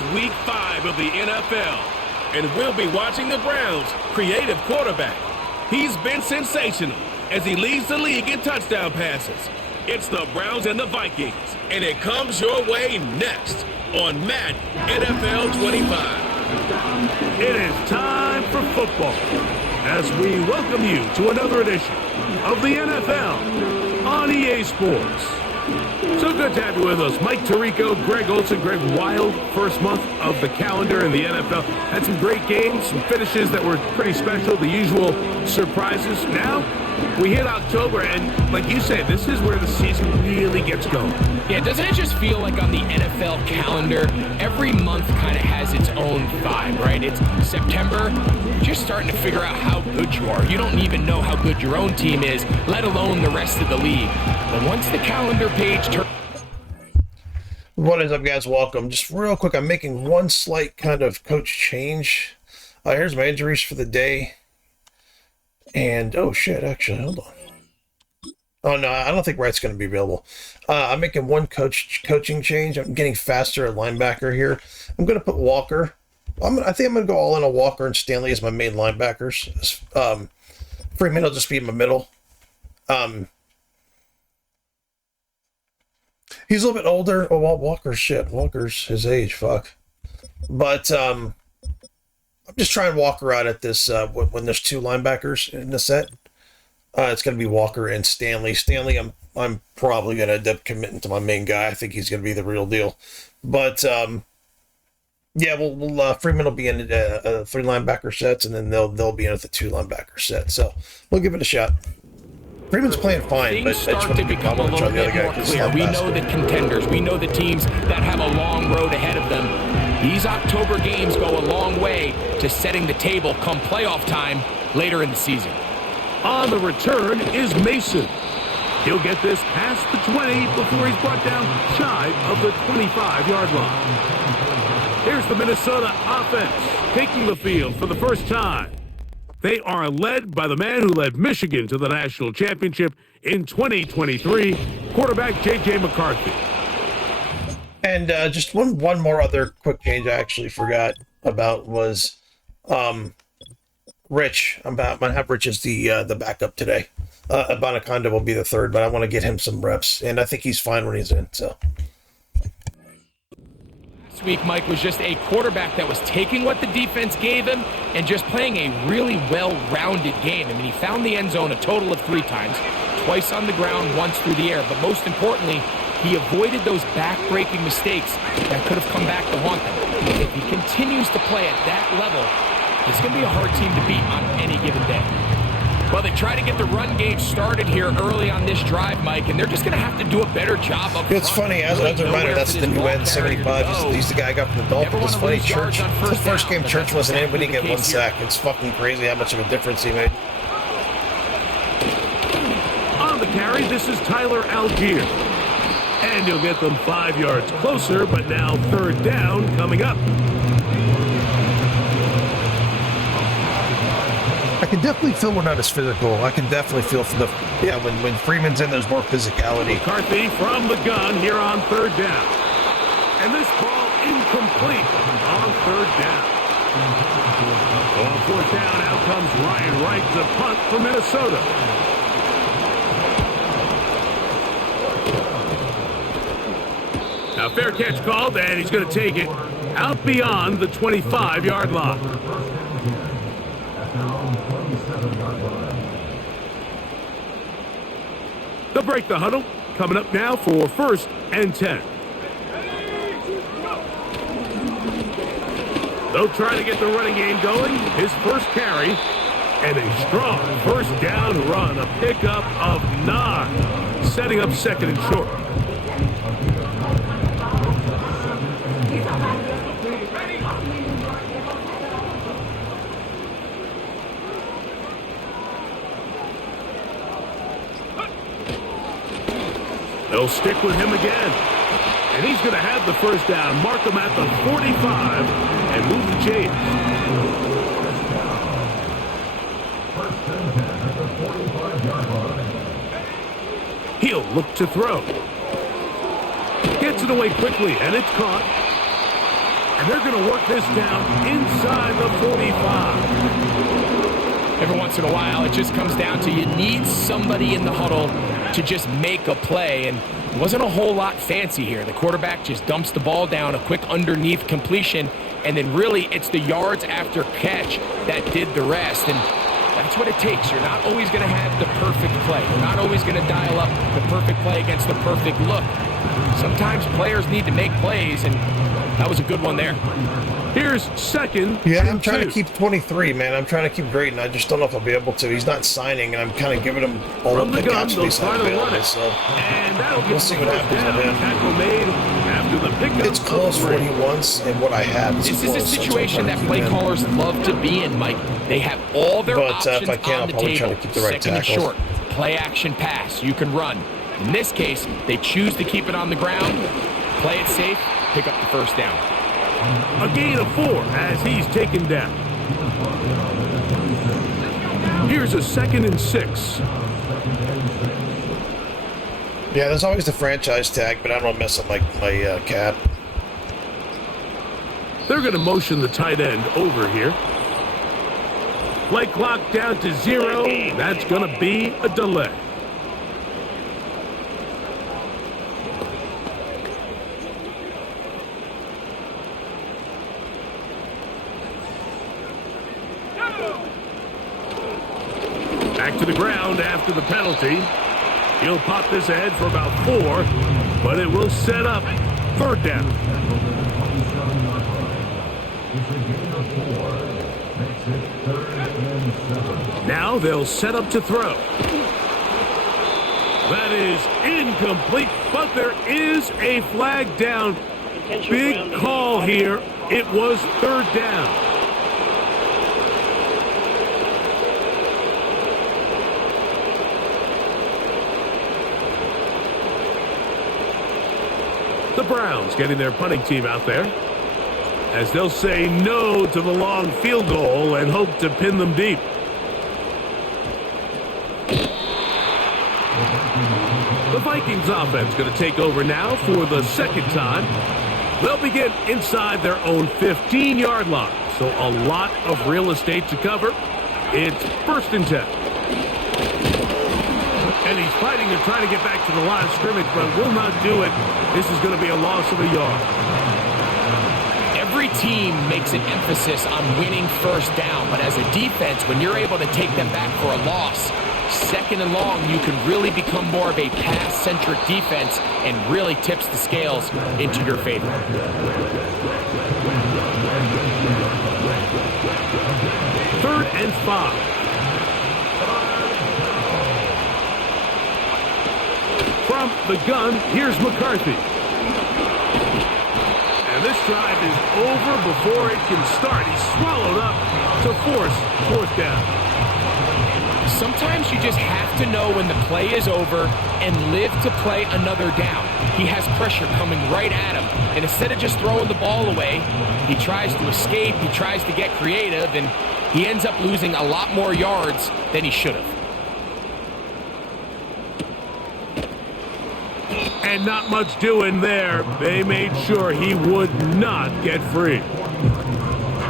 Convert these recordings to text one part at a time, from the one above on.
It's week 5 of the NFL, and we'll be watching the Browns' creative quarterback. He's been sensational as he leads the league in touchdown passes. It's the Browns and the Vikings, and it comes your way next on Madden NFL 25. It is time for football as we welcome you to another edition of the NFL on EA Sports. So good to have you with us. Mike Tirico, Greg Olson, Greg Wild, first month of the calendar in the NFL. Had some great games, some finishes that were pretty special, the usual surprises. Now, we hit October, and like you said, this is where the season really gets going. Yeah, doesn't it just feel like on the NFL calendar, every month kind of has its own vibe, right? It's September, you're just starting to figure out how good you are. You don't even know how good your own team is, let alone the rest of the league. But once the calendar page turns... What is up, guys? Welcome. Just real quick, I'm making one slight kind of coach change. Here's my injuries for the day. And, oh shit, actually, hold on. Oh no, I don't think Wright's going to be available. I'm making one coaching change. I'm getting faster at linebacker here. I'm going to put Walker. I think I'm going to go all in on Walker and Stanley as my main linebackers. Freeman will just be in my middle. He's a little bit older. Oh, well, Walker's his age, fuck. But I'm just trying Walker out at this when there's two linebackers in the set. It's going to be Walker and Stanley. Stanley, I'm probably going to end up committing to my main guy. I think he's going to be the real deal. But yeah, we'll Freeman will be in 3 linebacker sets, and then they'll be in at the 2 linebacker set. So we'll give it a shot. Freeman's playing fine, but things start to become a little bit more clear. We know the contenders. We know the teams that have a long road ahead of them. These October games go a long way to setting the table come playoff time later in the season. On the return is Mason. He'll get this past the 20 before he's brought down shy of the 25-yard line. Here's the Minnesota offense taking the field for the first time. They are led by the man who led Michigan to the national championship in 2023, quarterback J.J. McCarthy. And just one more other quick change I actually forgot about was Rich. I'm going to have Rich as the backup today. Abanaconda will be the third, but I want to get him some reps, and I think he's fine when he's in. So. This week, Mike was just a quarterback that was taking what the defense gave him and just playing a really well-rounded game. I mean, he found the end zone a total of 3 times, twice on the ground, once through the air. But most importantly, he avoided those back-breaking mistakes that could have come back to haunt him. If he continues to play at that level, it's going to be a hard team to beat on any given day. Well, they try to get the run game started here early on this drive, Mike, and they're just going to have to do a better job up front. It's funny, as a reminder, that's the new N75. He's the guy I got from the Dolphins. It's funny, Church, the first game Church wasn't in, but he didn't get 1 sack. It's fucking crazy how much of a difference he made. On the carry, this is Tyler Algier. And he'll get them 5 yards closer, but now 3rd down coming up. I can definitely feel we're not as physical. I can definitely feel for when Freeman's in, there's more physicality. McCarthy from the gun here on 3rd down. And this ball incomplete on 3rd down. On 4th down, out comes Ryan Wright, the punt for Minnesota. Now fair catch called, and he's going to take it out beyond the 25-yard line. They'll break the huddle. Coming up now for 1st and 10. They'll try to get the running game going. His first carry and a strong 1st down run. A pickup of 9, setting up 2nd and short. They'll stick with him again. And he's going to have the 1st down, mark him at the 45, and move the chains. He'll look to throw. Gets it away quickly, and it's caught. And they're going to work this down inside the 45. Every once in a while, it just comes down to you need somebody in the huddle to just make a play, and it wasn't a whole lot fancy here. The quarterback just dumps the ball down, a quick underneath completion, and then really it's the yards after catch that did the rest, and that's what it takes. You're not always going to have the perfect play. You're not always going to dial up the perfect play against the perfect look. Sometimes players need to make plays, and that was a good one there. Here's second. Yeah, I'm trying to keep 23, man. I'm trying to keep Drayton. I just don't know if I'll be able to. He's not signing, and I'm kind of giving him all From of the the gun, cap they'll space try I've to available, run it. so And that'll get we'll see what happens with him. Tackle made after the pickup. It's close of for what he 3. wants and what I have. It's This close, is a so I'm situation trying that to keep play him. callers love to be in, Mike. They have all their But, options if I can, on I'll the probably try table. to keep the right Second and tackles. short, play action pass. You can run. In this case, they choose to keep it on the ground, play it safe, pick up the first down. A gain of 4 as he's taken down. Here's a 2nd and 6. Yeah, there's always the franchise tag, but I don't want to mess up my cap. They're going to motion the tight end over here. Play clock down to 0. That's going to be a delay. Back to the ground after the penalty. He'll pop this ahead for about 4, but it will set up 3rd down. Now they'll set up to throw. That is incomplete, but there is a flag down. Big call here. It was 3rd down. The Browns getting their punting team out there, as they'll say no to the long field goal and hope to pin them deep. The Vikings offense going to take over now for the 2nd time. They'll begin inside their own 15-yard line, so a lot of real estate to cover. It's 1st and 10. And he's fighting to try to get back to the line of scrimmage, but will not do it. This is going to be a loss of a yard. Every team makes an emphasis on winning 1st down, but as a defense, when you're able to take them back for a loss, 2nd and long, you can really become more of a pass-centric defense and really tips the scales into your favor. 3rd and 5. From the gun, here's McCarthy. And this drive is over before it can start. He's swallowed up to force 4th down. Sometimes you just have to know when the play is over and live to play another down. He has pressure coming right at him, and instead of just throwing the ball away, he tries to escape, he tries to get creative, and he ends up losing a lot more yards than he should have. And not much doing there. They made sure he would not get free.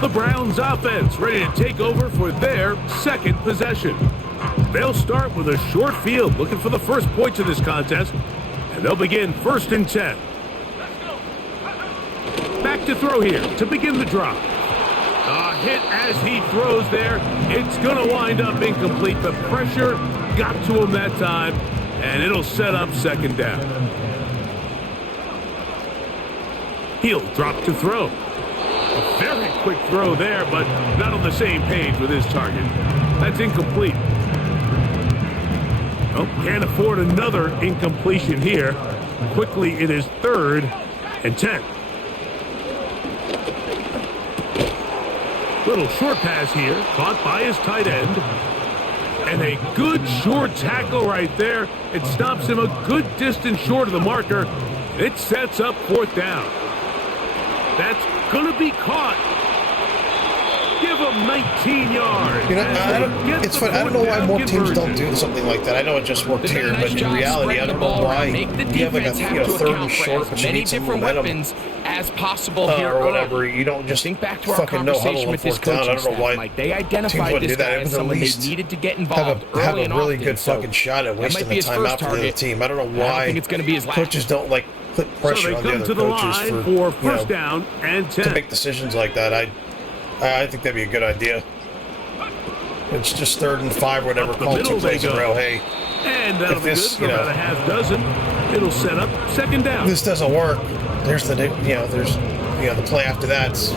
The Browns offense ready to take over for their 2nd possession. They'll start with a short field, looking for the first points of this contest, and they'll begin 1st and 10. Back to throw here to begin the drive. A hit as he throws there. It's going to wind up incomplete. The pressure got to him that time, and it'll set up 2nd down. He'll drop to throw. A very quick throw there, but not on the same page with his target. That's incomplete. Oh, can't afford another incompletion here. Quickly, it is 3rd and 10. Little short pass here, caught by his tight end. And a good short tackle right there. It stops him a good distance short of the marker. It sets up 4th down. That's going to be caught. Give Give him 19 yards. You know, as it's they fun. get I don't know the why fourth more down teams don't conversion. do something like that. I know it just worked They've done here, a nice but in job reality, I spreading don't the know ball why. around. Make the You have like defense a have to third and account for short, as but you many need some different momentum weapons as possible here or whatever. early. You don't just Think back to our fucking no huddle conversation on with this fourth down. I coaching don't know staff, why Mike. They teams identified wouldn't this do that. guy At as the someone they least needed to get have involved a early and really often. good So fucking shot at that wasting might be the his time first out for the other target. team. I don't know I don't why think it's going to be his last. coaches don't like put So pressure they on the come other to the coaches line for for first down and 10. to make decisions like that. I think that'd be a good idea. It's just 3rd and 5, whatever. Up the Call middle 2 plays they in go. a row. Hey, And that'll if be this, good for you know, about a half dozen. It'll set up second down. this doesn't work. There's the the play after that's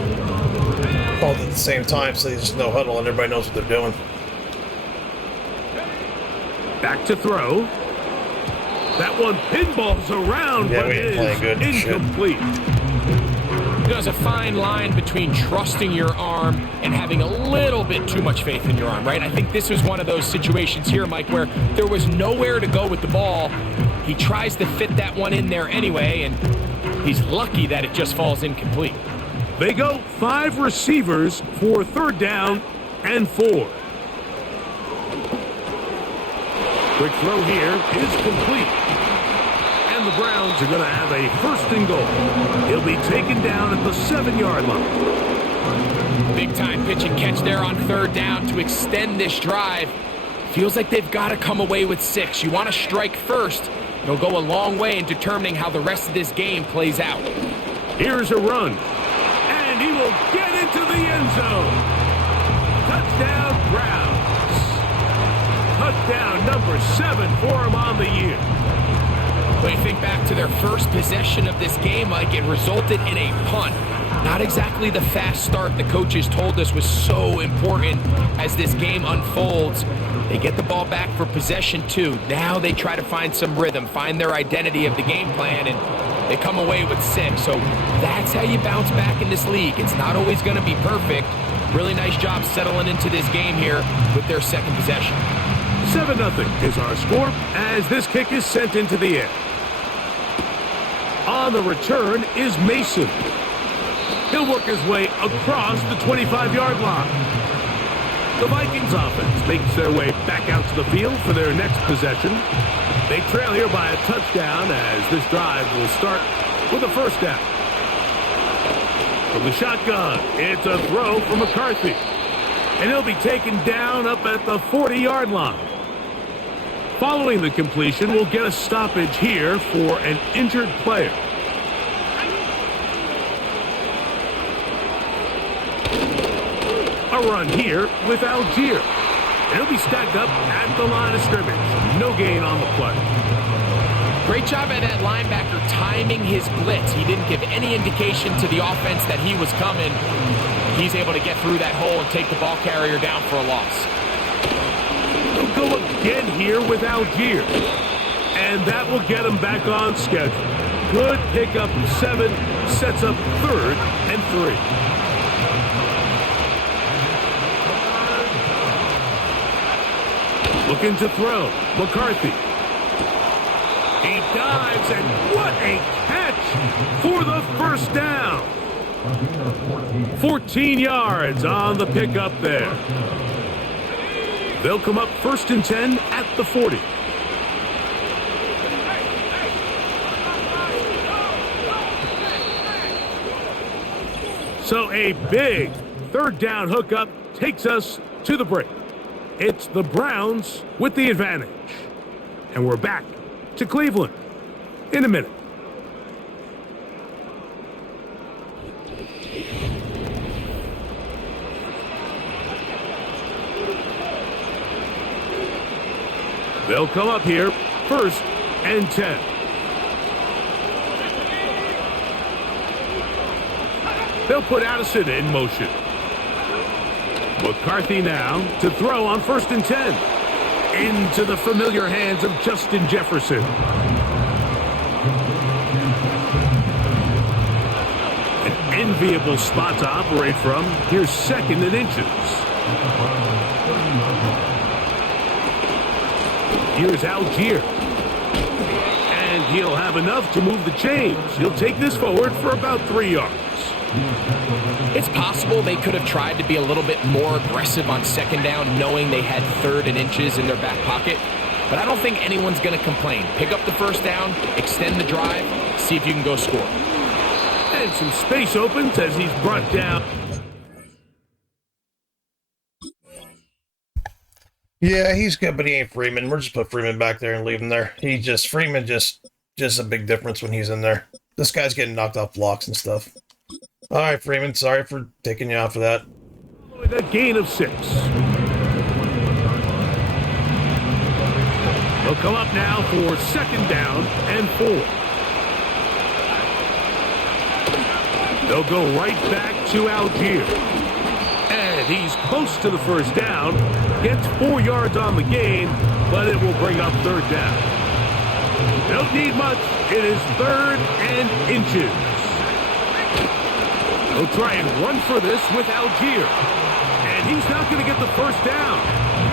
called at the same time, so there's no huddle and everybody knows what they're doing. Back to throw. That one pinballs around, Yeah, but we it ain't playing is good. incomplete. There's a fine line between trusting your arm and having a little bit too much faith in your arm, right? I think this was one of those situations here, Mike, where there was nowhere to go with the ball. He tries to fit that one in there anyway, and he's lucky that it just falls incomplete. They go 5 receivers for 3rd down and 4. Quick throw here is complete. And the Browns are going to have a 1st and goal. He'll be taken down at the 7-yard line. Big time pitch and catch there on 3rd down to extend this drive. Feels like they've got to come away with 6. You want to strike first. It'll go a long way in determining how the rest of this game plays out. Here's a run. And he will get into the end zone. Touchdown, Browns. Touchdown number 7 for him on the year. When you think back to their first possession of this game, Mike, it resulted in a punt. Not exactly the fast start the coaches told us was so important as this game unfolds. They get the ball back for possession 2. Now they try to find some rhythm, find their identity of the game plan, and they come away with 6. So that's how you bounce back in this league. It's not always going to be perfect. Really nice job settling into this game here with their 2nd possession. 7-0 is our score as this kick is sent into the air. On the return is Mason. He'll work his way across the 25-yard line. The Vikings offense makes their way back out to the field for their next possession. They trail here by a touchdown as this drive will start with a 1st down. From the shotgun, it's a throw from McCarthy. And he'll be taken down up at the 40-yard line. Following the completion, we'll get a stoppage here for an injured player. A run here with Algier. He'll be stacked up at the line of scrimmage. No gain on the play. Great job by that linebacker timing his blitz. He didn't give any indication to the offense that he was coming. He's able to get through that hole and take the ball carrier down for a loss. He'll go again here with Algier. And that will get him back on schedule. Good pickup 7, sets up 3rd and 3. Looking to throw. McCarthy. He dives, and what a catch for the 1st down. 14 yards on the pickup there. They'll come up 1st and 10 at the 40. So a big 3rd down hookup takes us to the break. It's the Browns with the advantage. And we're back to Cleveland in a minute. They'll come up here 1st and 10. They'll put Addison in motion. McCarthy now to throw on 1st and 10. Into the familiar hands of Justin Jefferson. An enviable spot to operate from. Here's 2nd and inches. Here's Algier. And he'll have enough to move the chains. He'll take this forward for about 3 yards. It's possible they could have tried to be a little bit more aggressive on second down, knowing they had 3rd and inches in their back pocket. But I don't think anyone's going to complain. Pick up the first down, extend the drive, see if you can go score. And some space opens as he's brought down. Yeah, he's good, but he ain't Freeman. We're just put Freeman back there and leave him there. Freeman just a big difference when he's in there. This guy's getting knocked off blocks and stuff. All right, Freeman, sorry for taking you out for that. With a gain of 6. They'll come up now for second down and 4. They'll go right back to Algier. And he's close to the first down. Gets 4 yards on the gain, but it will bring up 3rd down. Don't need much. It is 3rd and inches. They'll try and run for this with Algier. And he's not going to get the first down.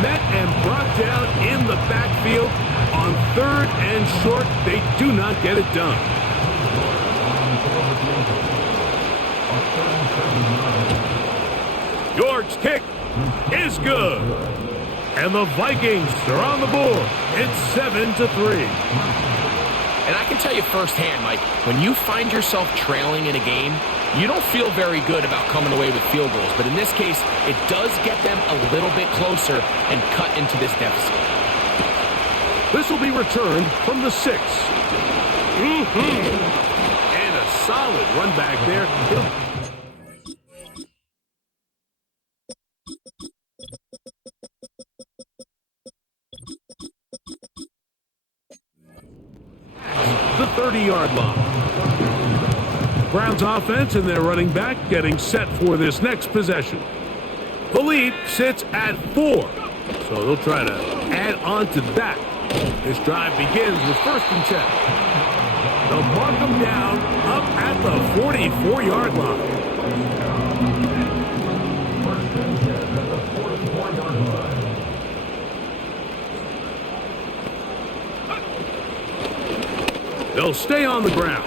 Met and brought down in the backfield on 3rd and short. They do not get it done. York's kick is good. And the Vikings are on the board. It's 7-3. And I can tell you firsthand, Mike, when you find yourself trailing in a game, you don't feel very good about coming away with field goals. But in this case, it does get them a little bit closer and cut into this deficit. This will be returned from the 6. And a solid run back there. The 30-yard line. Browns offense and their running back getting set for this next possession. The lead sits at 4, so they'll try to add on to that. This drive begins with 1st and 10. They'll mark them down up at the 44-yard line. They'll stay on the ground.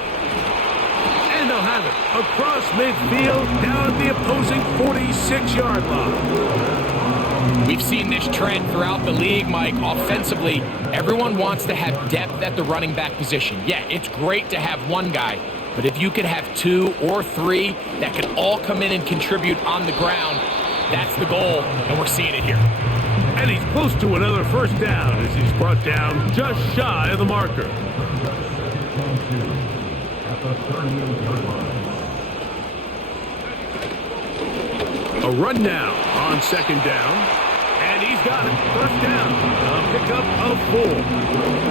And they'll have it across midfield down at the opposing 46-yard line. We've seen this trend throughout the league, Mike. Offensively, everyone wants to have depth at the running back position. Yeah, it's great to have one guy, but if you could have 2 or 3 that can all come in and contribute on the ground, that's the goal, and we're seeing it here. And he's close to another first down as he's brought down just shy of the marker. A run now on second down, and he's got it. First down, a pickup of 4.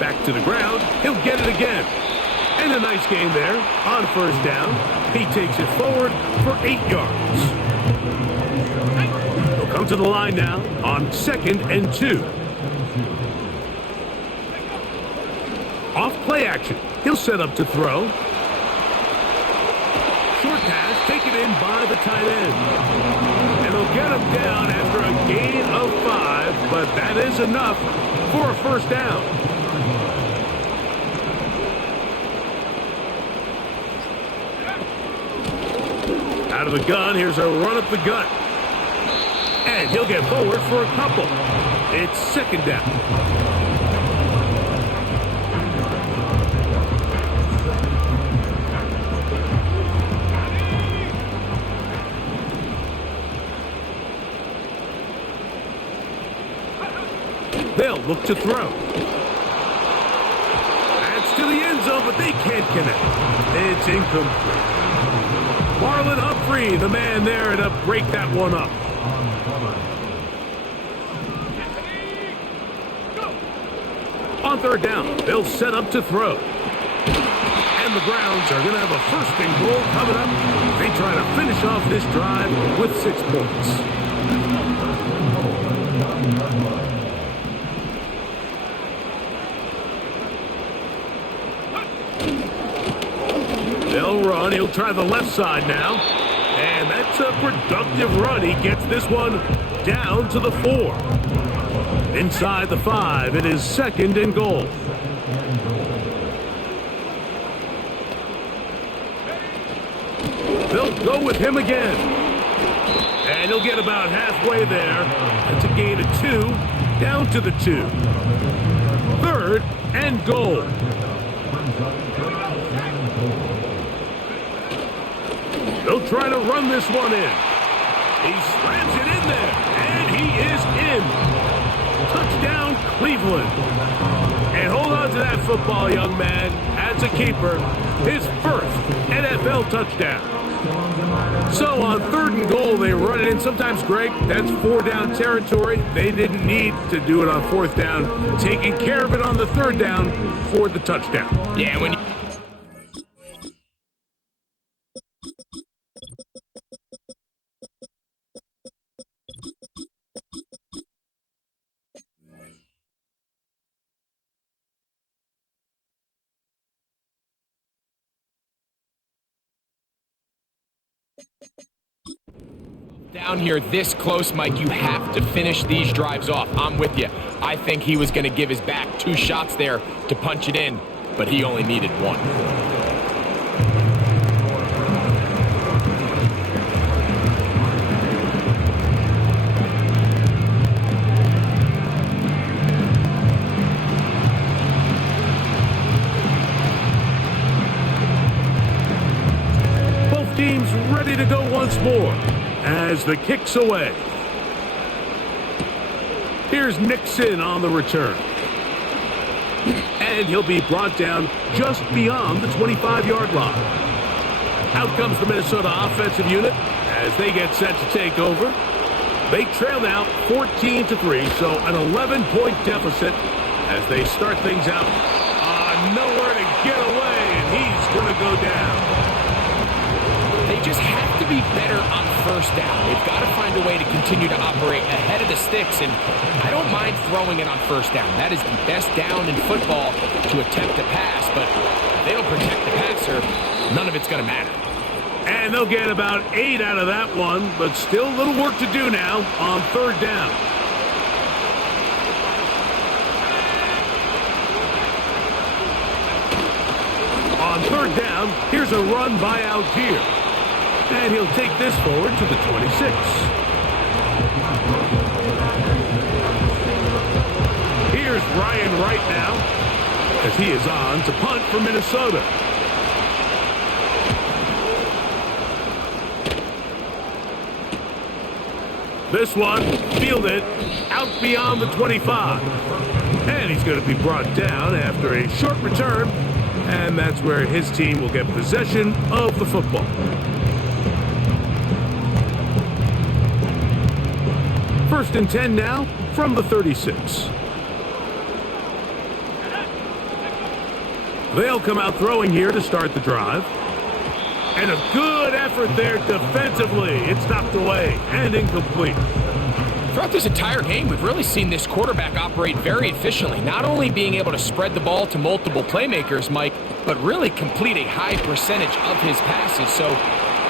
Back to the ground. He'll get it again. And a nice gain there on first down. He takes it forward for 8 yards. He'll come to the line now on 2nd and 2. Off play action. He'll set up to throw. Short pass taken in by the tight end. And they'll get him down after a gain of 5, but that is enough for a first down. Out of the gun, here's a run up the gut. And he'll get forward for a couple. It's second down. They'll look to throw. That's to the end zone, but they can't connect. It's incomplete. Marlon Humphrey, the man there to break that one up. On third down, they'll set up to throw. And the Browns are going to have a 1st and goal coming up. They try to finish off this drive with 6 points. Shotgun run. He'll try the left side now. And that's a productive run. He gets this one down to the 4. Inside the 5, it is 2nd and goal. They'll go with him again. And he'll get about halfway there. That's a gain of 2, down to the 2. 3rd and goal. They'll try to run this one in. He slams it in there, and he is in. Touchdown, Cleveland. And hold on to that football, young man. As a keeper, his first NFL touchdown. So on 3rd and goal, they run it in. Sometimes, Greg, that's 4-down territory. They didn't need to do it on 4th down. Taking care of it on the 3rd down for the touchdown. Yeah, when you... down here this close, Mike, you have to finish these drives off. I'm with you. I think he was going to give his back 2 shots there to punch it in, but he only needed 1. Both teams ready to go once more as the kick's away. Here's Nixon on the return. And he'll be brought down just beyond the 25-yard line. Out comes the Minnesota offensive unit as they get set to take over. They trail now 14-3, so an 11-point deficit as they start things out. Nowhere to get away, and he's going to go down. They just have to be better on 1st down. They've got to find a way to continue to operate ahead of the sticks, and I don't mind throwing it on 1st down. That is the best down in football to attempt to pass, but if they don't protect the passer, none of it's going to matter. And they'll get about 8 out of that one, but still a little work to do now on 3rd down. On 3rd down, here's a run by Algier. And he'll take this forward to the 26. Here's Ryan Wright now, as he is on to punt for Minnesota. This one, fielded out beyond the 25. And he's going to be brought down after a short return. And that's where his team will get possession of the football. First and 10 now from the 36. They'll come out throwing here to start the drive. And a good effort there defensively. It's knocked away and incomplete. Throughout this entire game, we've really seen this quarterback operate very efficiently, not only being able to spread the ball to multiple playmakers, Mike, but really complete a high percentage of his passes. So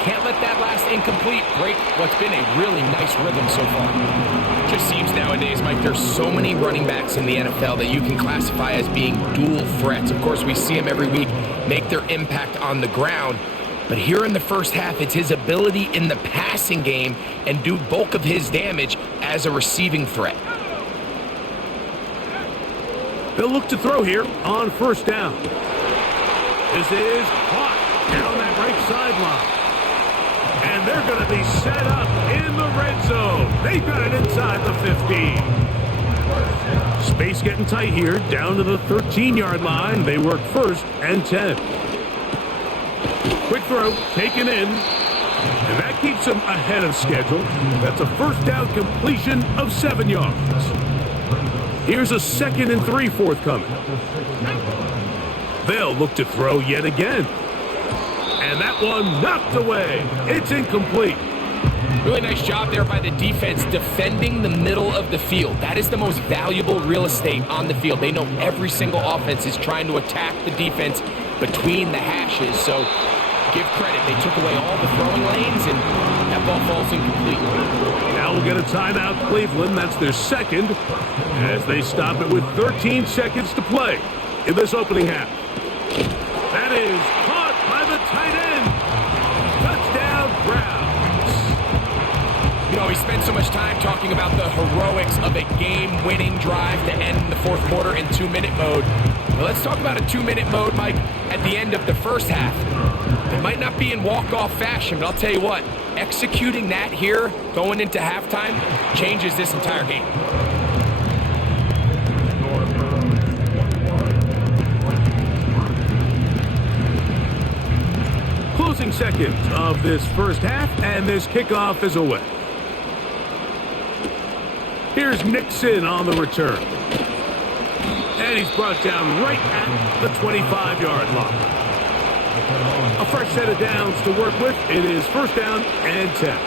can't let that last incomplete break what's been a really nice rhythm so far. Just seems nowadays, Mike, there's so many running backs in the NFL that you can classify as being dual threats. Of course, we see them every week make their impact on the ground. But here in the first half, it's his ability in the passing game and do bulk of his damage as a receiving threat. They'll look to throw here on 1st down. This is caught down that right sideline. And they're going to be set up in the red zone. They've got it inside the 15. Space getting tight here, down to the 13-yard line. They work 1st and 10. Quick throw, taken in, and that keeps them ahead of schedule. That's a 1st down completion of 7 yards. Here's a 2nd and 3 forthcoming. They'll look to throw yet again. And that one knocked away. It's incomplete. Really nice job there by the defense defending the middle of the field. That is the most valuable real estate on the field. They know every single offense is trying to attack the defense between the hashes, so give credit. They took away all the throwing lanes, and that ball falls incomplete. Now we'll get a timeout, Cleveland. That's their second, as they stop it with 13 seconds to play in this opening half. That is caught by the tight end. Touchdown, Browns. You know, we spent so much time talking about the heroics of a game-winning drive to end the fourth quarter in 2-minute mode. Well, let's talk about a 2-minute mode, Mike, at the end of the first half. It might not be in walk-off fashion, but I'll tell you what, executing that here, going into halftime, changes this entire game. Closing seconds of this first half, and this kickoff is away. Here's Nixon on the return. And he's brought down right at the 25-yard line. A fresh set of downs to work with. It is first down and 10.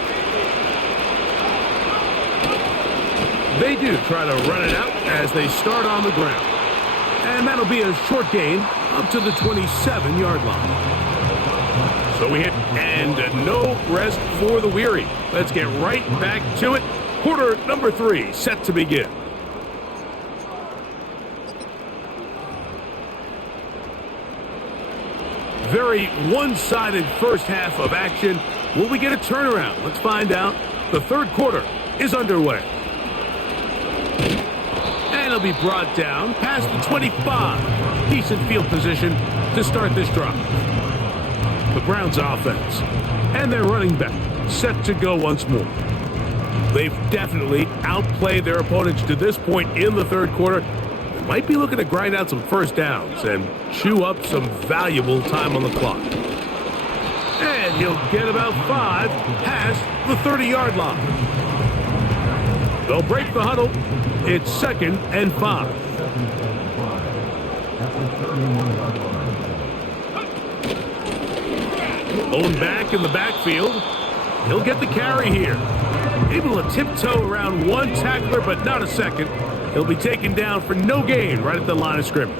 They do try to run it out as they start on the ground. And that'll be a short gain up to the 27-yard line. So we hit, and no rest for the weary. Let's get right back to it. Quarter number 3 set to begin. Very one-sided first half of action. Will we get a turnaround? Let's find out. The third quarter is underway. And it'll be brought down past the 25. Decent field position to start this drive. The Browns offense and their running back set to go once more. They've definitely outplayed their opponents to this point in the third quarter. They might be looking to grind out some first downs and chew up some valuable time on the clock. And he'll get about 5 past the 30-yard line. They'll break the huddle. It's 2nd and 5. Owen back in the backfield. He'll get the carry here. Able to tiptoe around one tackler, but not a second. He'll be taken down for no gain right at the line of scrimmage.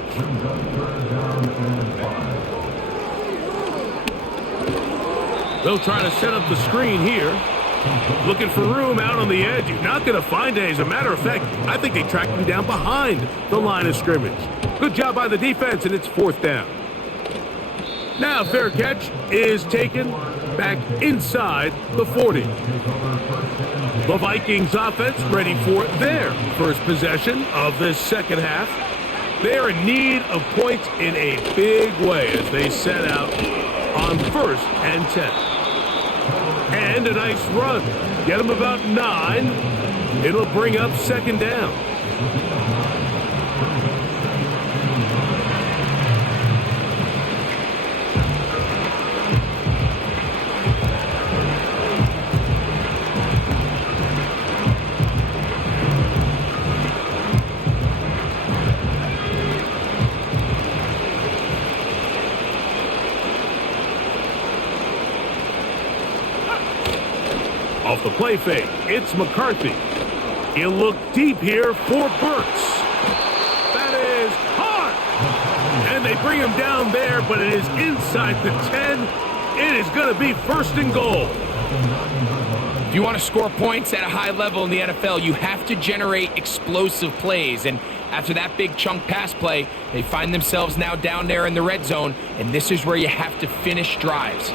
They'll try to set up the screen here. Looking for room out on the edge. You're not going to find it. As a matter of fact, I think they tracked him down behind the line of scrimmage. Good job by the defense, and it's 4th down. Now, fair catch is taken back inside the 40. The Vikings offense ready for their first possession of this second half. They are in need of points in a big way as they set out on 1st and 10. And a nice run. Get them about 9. It'll bring up 2nd down. Off the play fake, it's McCarthy. He'll look deep here for Burks. That is hard. And they bring him down there, but it is inside the 10. It is going to be 1st and goal. If you want to score points at a high level in the NFL, you have to generate explosive plays. And after that big chunk pass play, they find themselves now down there in the red zone, and this is where you have to finish drives.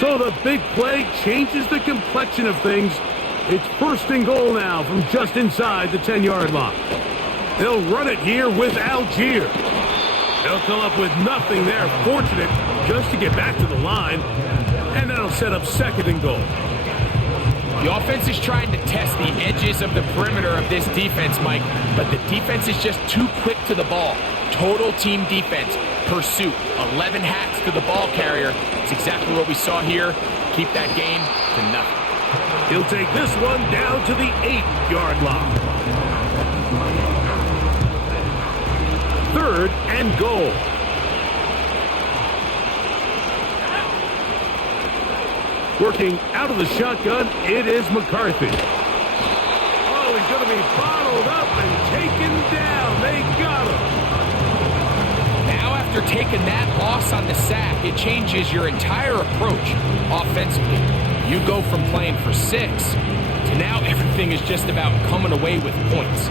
So the big play changes the complexion of things. It's 1st and goal now from just inside the 10-yard line. They'll run it here with Algier. They'll come up with nothing there. Fortunate just to get back to the line. And that'll set up 2nd and goal. The offense is trying to test the edges of the perimeter of this defense, Mike, but the defense is just too quick to the ball. Total team defense, pursuit, 11 hats to the ball carrier. It's exactly what we saw here. Keep that game to nothing. He'll take this one down to the 8-yard line. 3rd and goal. Working out of the shotgun, it is McCarthy. Oh, he's going to be bottled up and taken down. They got him. Now after taking that loss on the sack, it changes your entire approach offensively. You go from playing for 6 to now everything is just about coming away with points.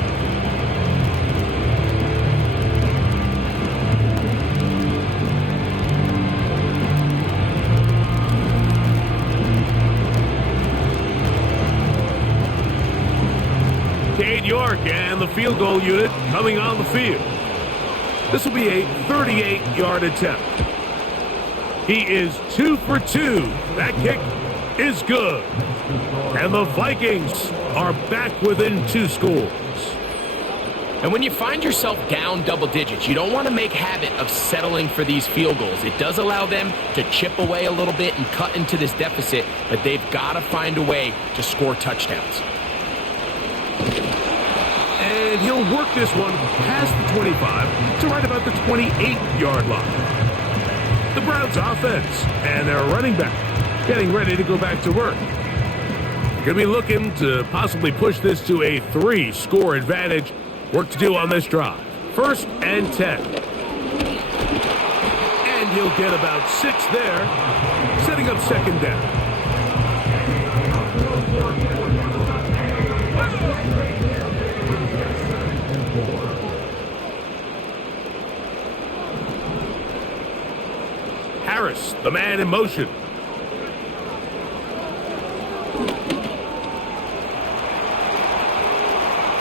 Cade York and the field goal unit coming on the field. This will be a 38-yard attempt. He is 2 for 2. That kick is good. And the Vikings are back within 2 scores. And when you find yourself down double digits, you don't want to make habit of settling for these field goals. It does allow them to chip away a little bit and cut into this deficit, but they've got to find a way to score touchdowns. And he'll work this one past the 25 to right about the 28-yard line. The Browns offense and their running back getting ready to go back to work. Going to be looking to possibly push this to a 3-score advantage. Work to do on this drive. 1st and 10. And he'll get about 6 there, setting up 2nd down. Harris, the man in motion.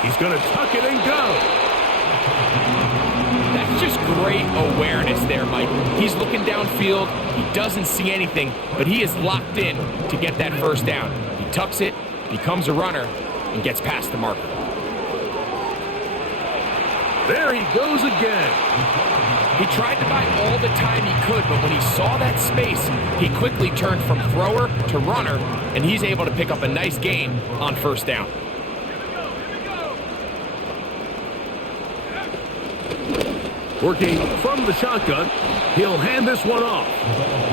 He's going to tuck it and go. That's just great awareness there, Mike. He's looking downfield. He doesn't see anything, but he is locked in to get that 1st down. He tucks it, becomes a runner, and gets past the marker. There he goes again. He tried to buy all the time he could, but when he saw that space, he quickly turned from thrower to runner, and he's able to pick up a nice gain on 1st down. Working from the shotgun, he'll hand this one off.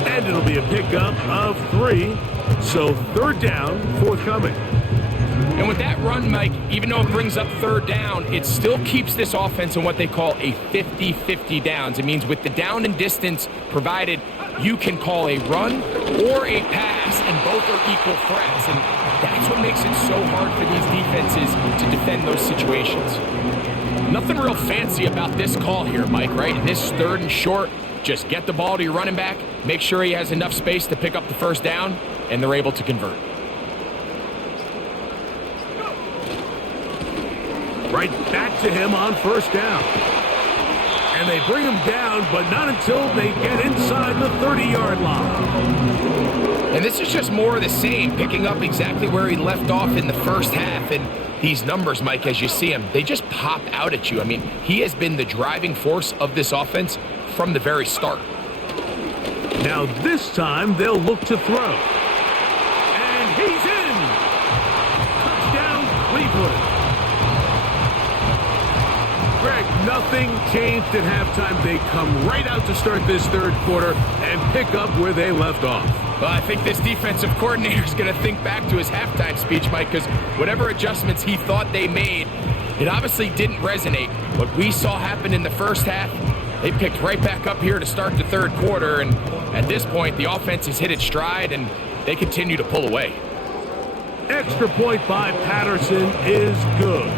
And it'll be a pickup of 3, so 3rd down forthcoming. And with that run, Mike, even though it brings up 3rd down, it still keeps this offense in what they call a 50-50 downs. It means with the down and distance provided, you can call a run or a pass, and both are equal threats. And that's what makes it so hard for these defenses to defend those situations. Nothing real fancy about this call here, Mike, right? In this 3rd and short, just get the ball to your running back, make sure he has enough space to pick up the 1st down, and they're able to convert. Right back to him on 1st down. And they bring him down, but not until they get inside the 30-yard line. And this is just more of the same, picking up exactly where he left off in the 1st half. And these numbers, Mike, as you see them, they just pop out at you. I mean, he has been the driving force of this offense from the very start. Now this time they'll look to throw. And he's in! Touchdown, Cleveland. Greg, nothing changed at halftime. They come right out to start this 3rd quarter and pick up where they left off. Well, I think this defensive coordinator is going to think back to his halftime speech, Mike, because whatever adjustments he thought they made, it obviously didn't resonate. What we saw happen in the 1st half, they picked right back up here to start the 3rd quarter, and at this point, the offense has hit its stride, and they continue to pull away. Extra point by Patterson is good.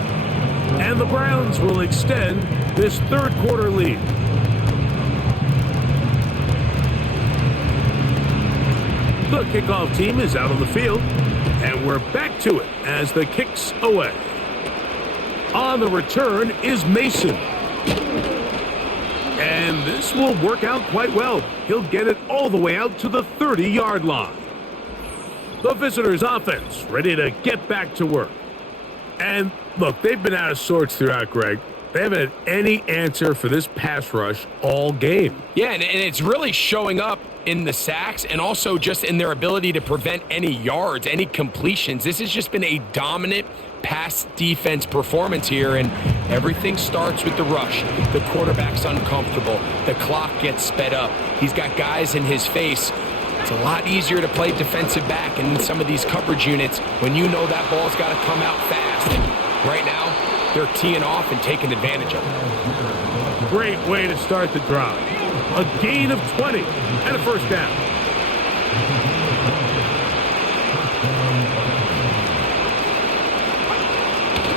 And the Browns will extend this 3rd quarter lead. The kickoff team is out on the field, and we're back to it as the kick's away. On the return is Mason. And this will work out quite well. He'll get it all the way out to the 30-yard line. The visitors' offense ready to get back to work. And look, they've been out of sorts throughout, Greg. They haven't had any answer for this pass rush all game. Yeah, and it's really showing up in the sacks and also just in their ability to prevent any yards, any completions. This has just been a dominant pass defense performance here, and everything starts with the rush. The quarterback's uncomfortable. The clock gets sped up. He's got guys in his face. It's a lot easier to play defensive back in some of these coverage units when you know that ball's got to come out fast. And right now, they're teeing off and taking advantage of it. Great way to start the drive. A gain of 20 and a first down.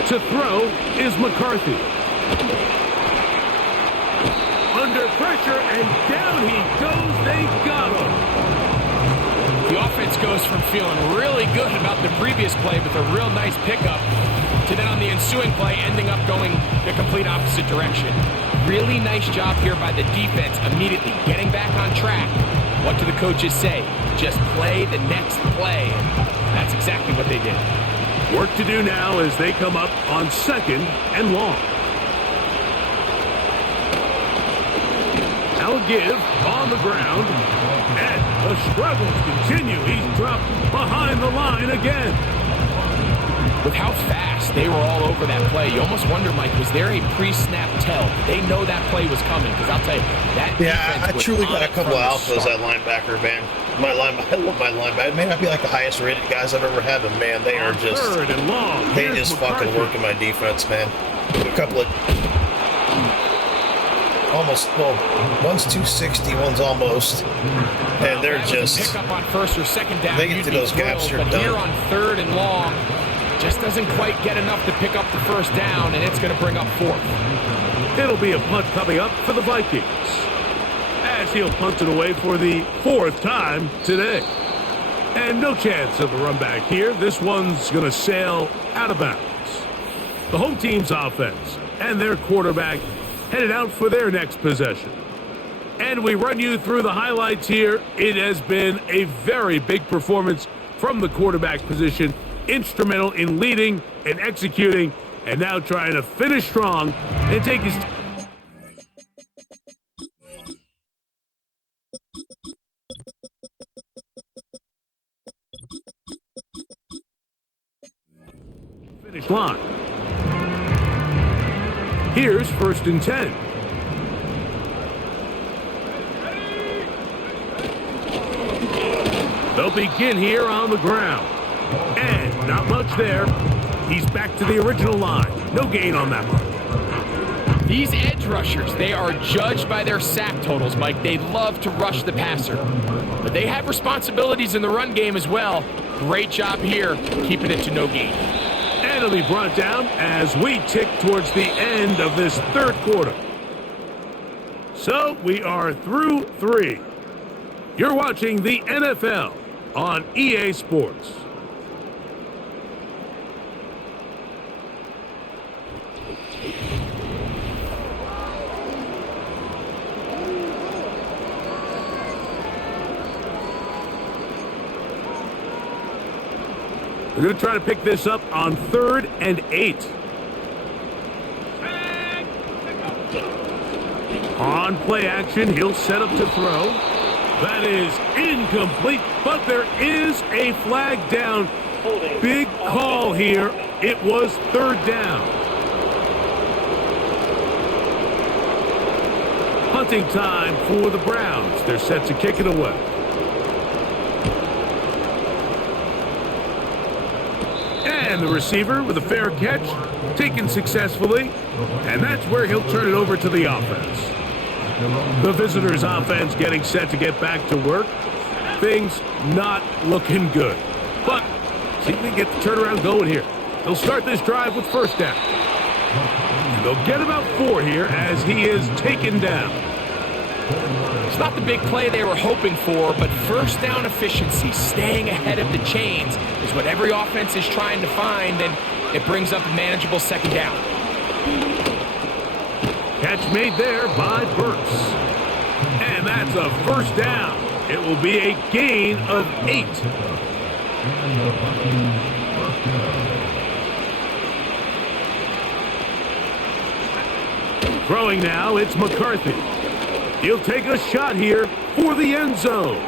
To throw is McCarthy. Under pressure, and down he goes. They got him. The offense goes from feeling really good about the previous play with a real nice pickup to then on the ensuing play ending up going the complete opposite direction. Really nice job here by the defense immediately getting back on track. What do the coaches say? Just play the next play. And that's exactly what they did. Work to do now as they come up on 2nd and long. Now a give on the ground. And the struggles continue. He's dropped behind the line again. With how fast they were all over that play, you almost wonder, Mike, was there a pre-snap tell? Did they know that play was coming? Because I'll tell you, that I defense truly was got a couple of on alphas start. at linebacker, man. I love my linebacker. It may not be like the highest rated guys I've ever had, but man, they are On just 3rd and long. they Here's just McCarthy. fucking work in my defense, man. A couple of almost, well, one's 260, one's almost, and they're That was a just pick up on 1st or 2nd down. they get you'd to be those gaps, thrilled, you're but here done. on 3rd and long, just doesn't quite get enough to pick up the first down, and it's going to bring up 4th. It'll be a punt coming up for the Vikings, as he'll punt it away for the 4th time today. And no chance of a run back here. This one's going to sail out of bounds. The home team's offense and their quarterback headed out for their next possession. And we run you through the highlights here. It has been a very big performance from the quarterback position, instrumental in leading and executing, and now trying to finish strong and take his finish line. Here's 1st and 10. They'll begin here on the ground. And not much there. He's back to the original line. No gain on that one. These edge rushers, they are judged by their sack totals, Mike. They love to rush the passer. But they have responsibilities in the run game as well. Great job here, keeping it to no gain. And it'll be brought down as we tick towards the end of this 3rd quarter. So we are through 3. You're watching the NFL on EA Sports. We're going to try to pick this up on 3rd and 8. On play action, he'll set up to throw. That is incomplete, but there is a flag down. Big call here. It was 3rd down. Punting time for the Browns. They're set to kick it away. And the receiver with a fair catch, taken successfully, and that's where he'll turn it over to the offense. The visitors' offense getting set to get back to work. Things not looking good. But see if they get the turnaround going here. They'll start this drive with 1st down. And they'll get about 4 here as he is taken down. It's not the big play they were hoping for, but 1st down efficiency, staying ahead of the chains, is what every offense is trying to find, and it brings up a manageable 2nd down. Catch made there by Burks. And that's a 1st down. It will be a gain of 8. Throwing now, it's McCarthy. He'll take a shot here for the end zone.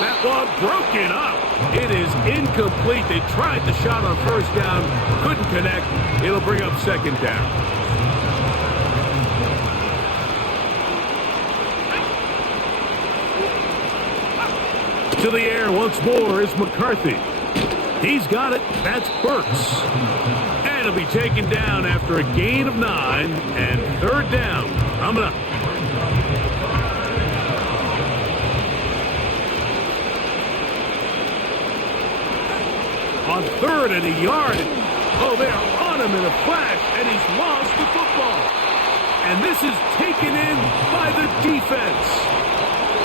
That one broken up. It is incomplete. They tried the shot on 1st down, couldn't connect. It'll bring up 2nd down. To the air once more is McCarthy. He's got it. That's Burks. And he'll be taken down after a gain of 9 and third down. Coming up. On third and a yard. Oh, they are on him in a flash, and he's lost the football. And this is taken in by the defense.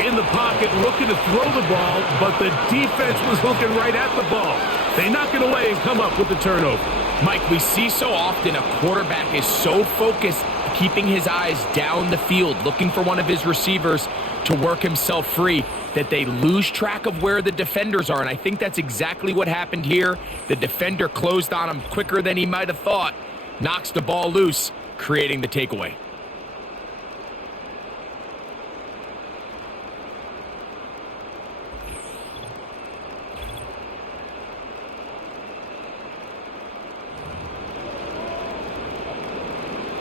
In the pocket, looking to throw the ball, but the defense was looking right at the ball. They knock it away and come up with the turnover. Mike, we see so often a quarterback is so focused, keeping his eyes down the field, looking for one of his receivers to work himself free, that they lose track of where the defenders are. And I think that's exactly what happened here. The defender closed on him quicker than he might have thought, knocks the ball loose, creating the takeaway.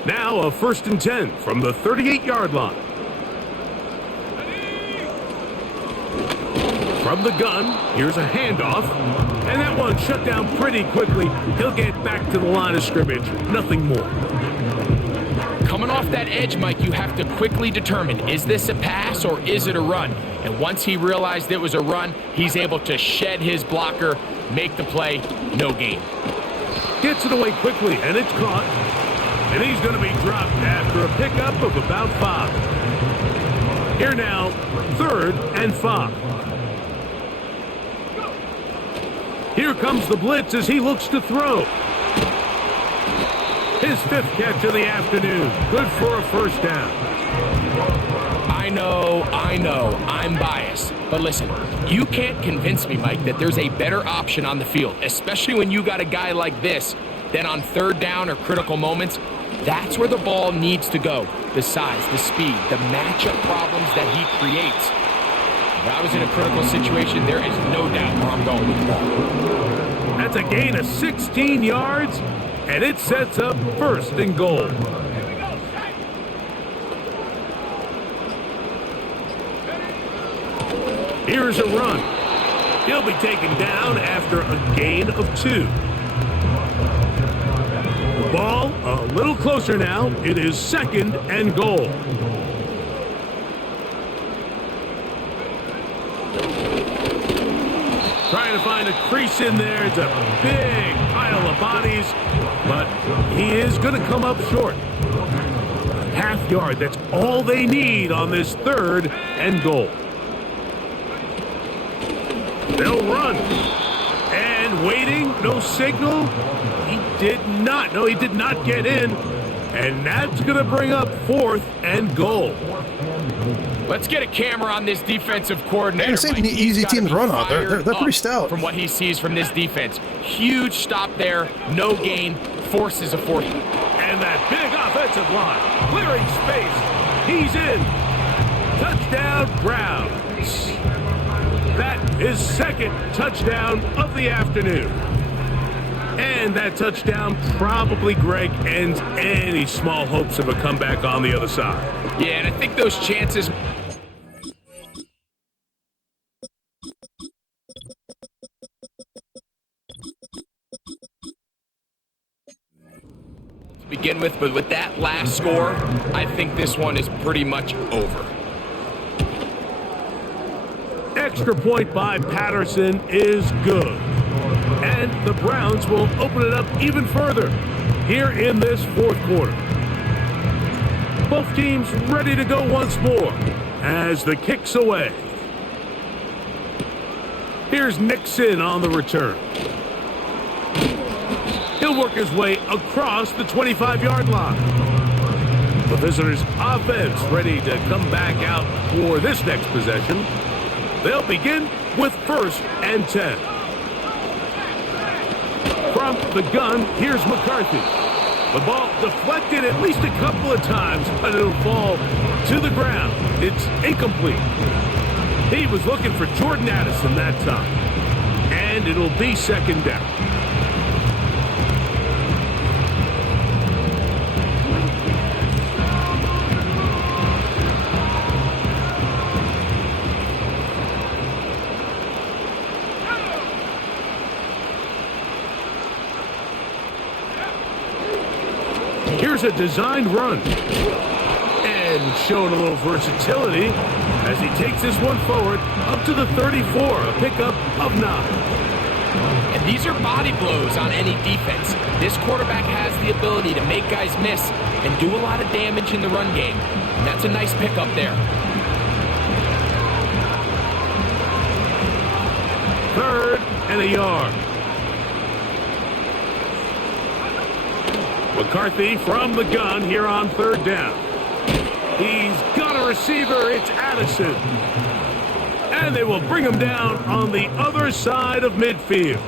Now a 1st and 10 from the 38-yard line. From the gun, here's a handoff, and that one shut down pretty quickly. He'll get back to the line of scrimmage, nothing more. Coming off that edge, Mike, you have to quickly determine, is this a pass or is it a run? And once he realized it was a run, he's able to shed his blocker, make the play, no gain. Gets it away quickly, and it's caught. And he's going to be dropped after a pickup of about 5. Here now, 3rd and 5. Here comes the blitz as he looks to throw. His 5th catch of the afternoon. Good for a 1st down. I know, I'm biased. But listen, you can't convince me, Mike, that there's a better option on the field, especially when you got a guy like this, than on 3rd down or critical moments. That's where the ball needs to go. The size, the speed, the matchup problems that he creates. If I was in a critical situation, there is no doubt where I'm going with the ball. That's a gain of 16 yards, and it sets up 1st and goal. Here's a run. He'll be taken down after a gain of 2. Ball a little closer now. It is 2nd and goal. Trying to find a crease in there. It's a big pile of bodies, but he is going to come up short. Half yard, that's all they need on this 3rd and goal. They'll run. And waiting, no signal. He did not get in. And that's going to bring up 4th and goal. Let's get a camera on this defensive coordinator. It's an easy team to run on. They're pretty stout. From what he sees from this defense. Huge stop there, no gain, forces a 4th. And that big offensive line, clearing space. He's in. Touchdown, Browns. That is 2nd touchdown of the afternoon. And that touchdown probably, Greg, ends any small hopes of a comeback on the other side. Yeah, and I think those chances... to begin with, but with that last score, I think this one is pretty much over. Extra point by Patterson is good. And the Browns will open it up even further here in this 4th quarter. Both teams ready to go once more as the kick's away. Here's Nixon on the return. He'll work his way across the 25-yard line. The visitors' offense ready to come back out for this next possession. They'll begin with 1st and 10. From the gun, here's McCarthy. The ball deflected at least a couple of times, but it'll fall to the ground. It's incomplete. He was looking for Jordan Addison that time. And it'll be 2nd down. Here's a designed run. And showing a little versatility as he takes this one forward up to the 34, a pickup of 9. And these are body blows on any defense. This quarterback has the ability to make guys miss and do a lot of damage in the run game. And that's a nice pickup there. 3rd and a yard. McCarthy from the gun here on 3rd down. He's got a receiver. It's Addison. And they will bring him down on the other side of midfield.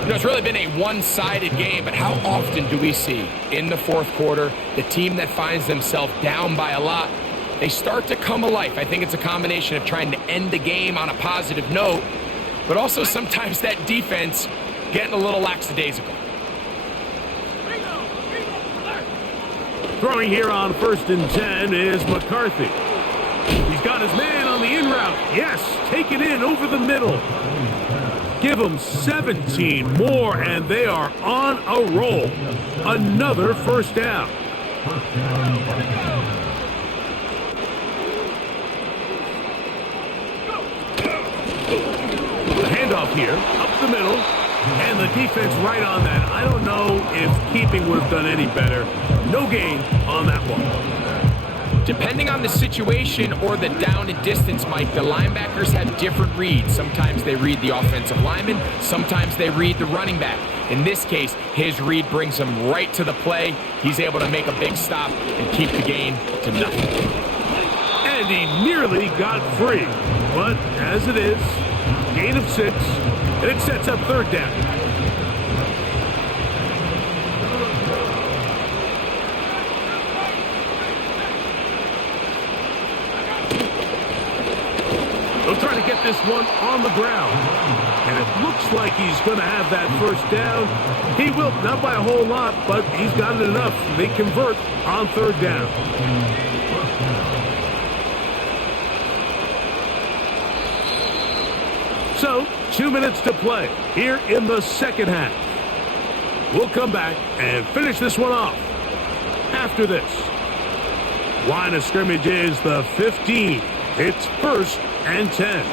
You know, it's really been a one-sided game, but how often do we see in the 4th quarter the team that finds themselves down by a lot, they start to come alive? I think it's a combination of trying to end the game on a positive note, but also sometimes that defense getting a little lackadaisical. Throwing here on 1st and 10 is McCarthy. He's got his man on the in route. Yes, take it in over the middle. Give them 17 more, and they are on a roll. Another 1st down. The handoff here, up the middle, and the defense right on that. I don't know if keeping would have done any better. No gain on that one. Depending on the situation or the down and distance, Mike, the linebackers have different reads. Sometimes they read the offensive lineman, sometimes they read the running back. In this case, his read brings him right to the play. He's able to make a big stop and keep the gain to nothing. And he nearly got free. But as it is, gain of 6, and it sets up 3rd down. They'll try to get this one on the ground. And it looks like he's going to have that 1st down. He will, not by a whole lot, but he's got it enough. They convert on 3rd down. So, 2 minutes to play here in the 2nd half. We'll come back and finish this one off after this. Line of scrimmage is the 15. It's 1st and 10.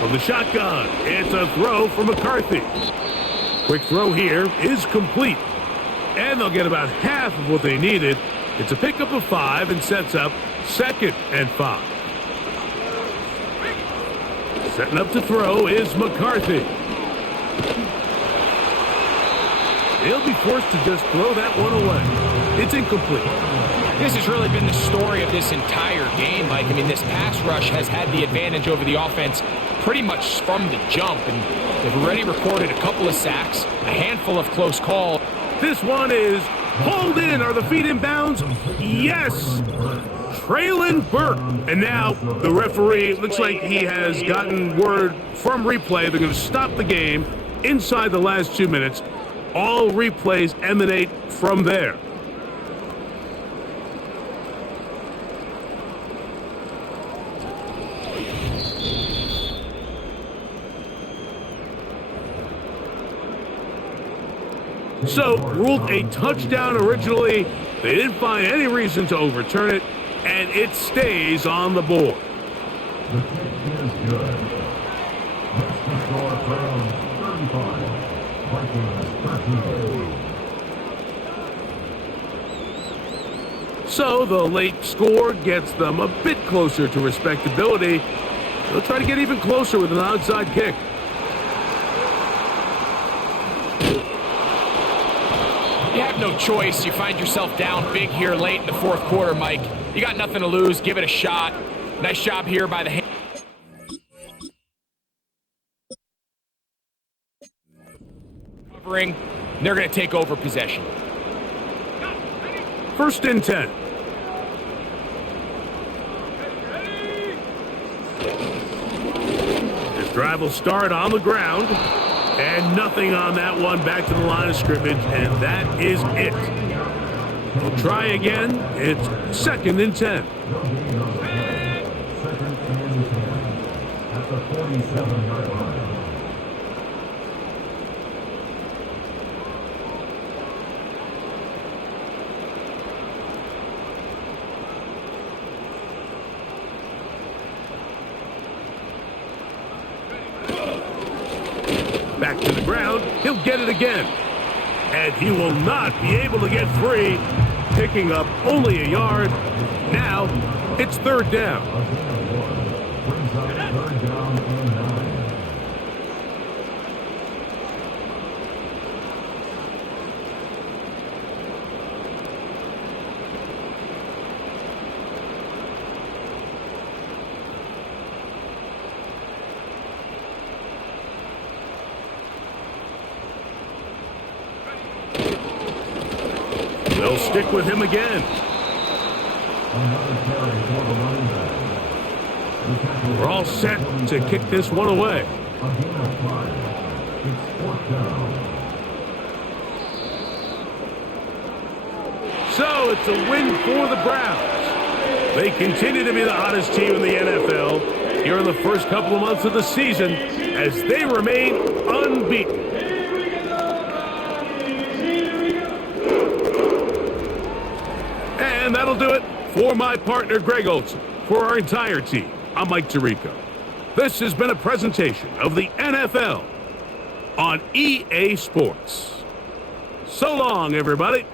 From the shotgun, it's a throw for McCarthy. Quick throw here is complete. And they'll get about half of what they needed. It's a pickup of 5 and sets up 2nd and 5. Setting up to throw is McCarthy. He'll be forced to just throw that one away. It's incomplete. This has really been the story of this entire game, Mike. I mean, this pass rush has had the advantage over the offense pretty much from the jump, and they've already recorded a couple of sacks, a handful of close calls. This one is hauled in. Are the feet in bounds? Yes! Traylon Burke. And now the referee, looks like he has gotten word from replay. They're going to stop the game inside the last 2 minutes. All replays emanate from there. So, ruled a touchdown originally. They didn't find any reason to overturn it, and it stays on the board. The kick is good. Next to score Browns 35, Vikings 13. So, the late score gets them a bit closer to respectability. They'll try to get even closer with an outside kick. You have no choice. You find yourself down big here late in the 4th quarter, Mike. You got nothing to lose. Give it a shot. Nice job here by the hand. Covering. They're going to take over possession. 1st and 10. This drive will start on the ground. And nothing on that one. Back to the line of scrimmage, and that is it. We'll try again. It's 2nd and 10. At the 47-yard line. He'll get it again. And he will not be able to get free, picking up only a yard. Now, it's third down. Brings up third down and 9. They'll stick with him again. Another carry for the running back. We're all set to kick this one away. Again a flag. It's fourth down. So it's a win for the Browns. They continue to be the hottest team in the NFL here in the first couple of months of the season as they remain unbeaten. And that'll do it for my partner, Greg Olson. For our entire team, I'm Mike Tirico. This has been a presentation of the NFL on EA Sports. So long, everybody.